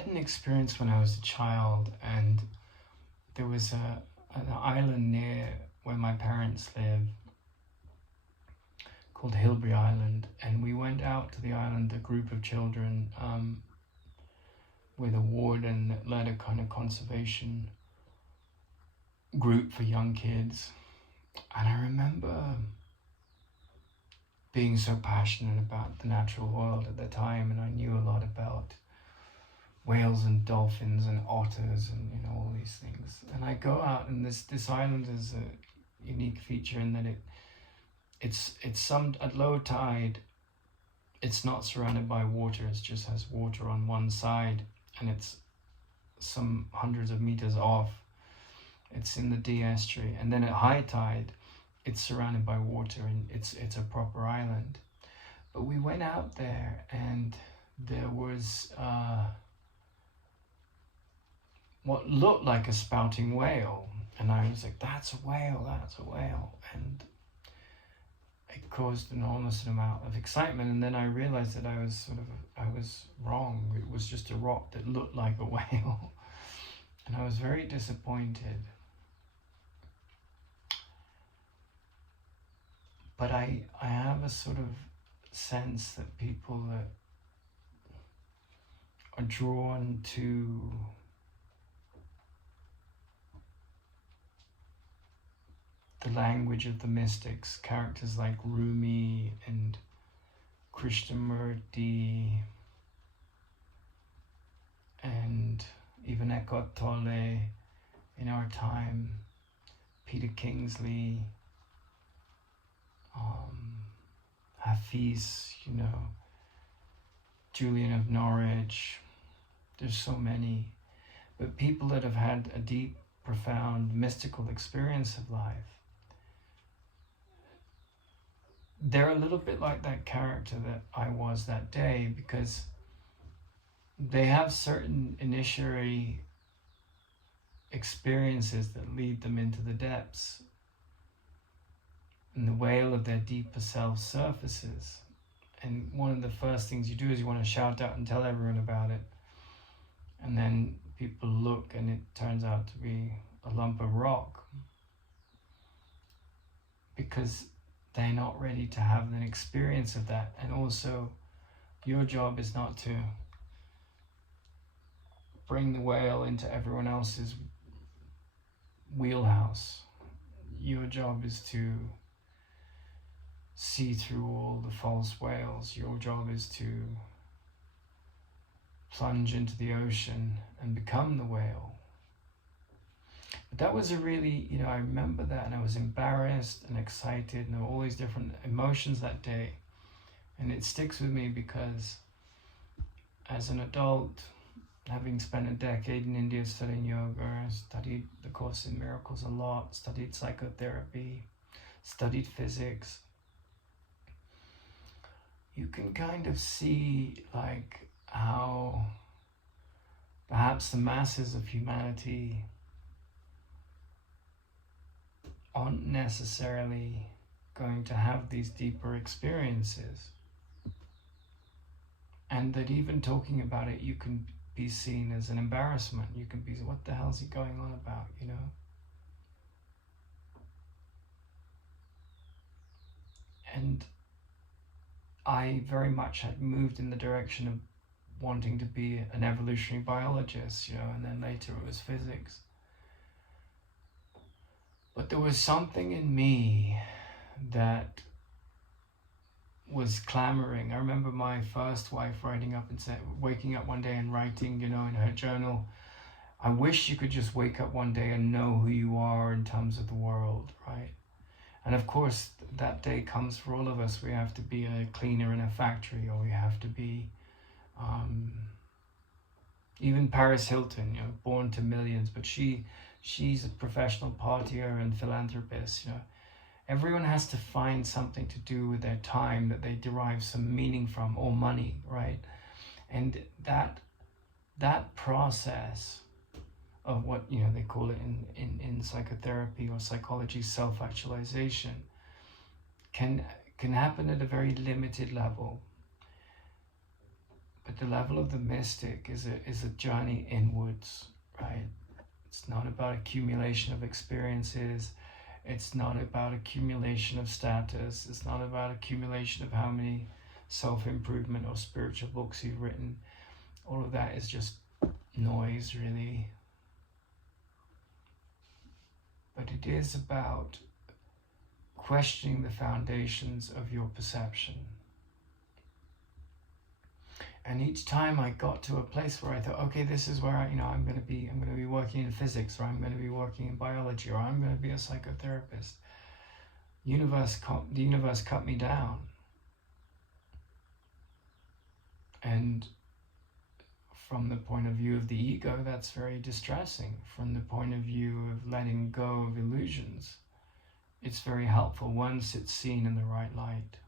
had an experience when I was a child, and there was an island near where my parents live called Hilbre Island, and we went out to the island, a group of children, with a warden that led a kind of conservation group for young kids. And I remember being so passionate about the natural world at the time, and I knew a lot about whales and dolphins and otters and all these things. And I go out, and this island is a unique feature in that it's some at low tide. It's not surrounded by water. It just has water on one side, and it's some hundreds of meters off. It's in the Dee estuary, and then at high tide, it's surrounded by water, and it's a proper island. But we went out there, and there was what looked like a spouting whale, and I was like, "That's a whale! That's a whale!" And it caused an enormous amount of excitement. And then I realized that I was wrong. It was just a rock that looked like a whale, and I was very disappointed. But I have a sort of sense that people that are drawn to the language of the mystics, characters like Rumi and Krishnamurti and even Eckhart Tolle in our time, Peter Kingsley, Hafiz, Julian of Norwich. There's so many, but people that have had a deep, profound, mystical experience of life, they're a little bit like that character that I was that day, because they have certain initiatory experiences that lead them into the depths, and the whale of their deeper self surfaces. And one of the first things you do is you want to shout out and tell everyone about it. And then people look, and it turns out to be a lump of rock, because they're not ready to have an experience of that. And also, your job is not to bring the whale into everyone else's wheelhouse. Your job is to see through all the false whales. Your job is to plunge into the ocean and become the whale. But that was a really, I remember that, and I was embarrassed and excited, and there were all these different emotions that day. And it sticks with me because as an adult, having spent a decade in India studying yoga, studied the Course in Miracles a lot, studied psychotherapy, studied physics, you can kind of see like how perhaps the masses of humanity aren't necessarily going to have these deeper experiences, and that even talking about it, you can be seen as an embarrassment. You can be, what the hell is he going on about, And I very much had moved in the direction of wanting to be an evolutionary biologist, and then later it was physics. But there was something in me that was clamoring. I remember my first wife waking up one day and writing, in her journal, "I wish you could just wake up one day and know who you are in terms of the world," right? And of course, that day comes for all of us. We have to be a cleaner in a factory, or we have to be, even Paris Hilton, born to millions, but she's a professional partier and philanthropist. Everyone has to find something to do with their time that they derive some meaning from, or money, right? And that process of what they call it in psychotherapy or psychology, self-actualization, can happen at a very limited level. But the level of the mystic is a journey inwards, right? It's not about accumulation of experiences. It's not about accumulation of status. It's not about accumulation of how many self-improvement or spiritual books you've written. All of that is just noise, really. But it is about questioning the foundations of your perception. And each time I got to a place where I thought, okay, this is where I'm going to be working in physics, or I'm going to be working in biology, or I'm going to be a psychotherapist. The universe cut me down. And from the point of view of the ego, that's very distressing. From the point of view of letting go of illusions, it's very helpful once it's seen in the right light.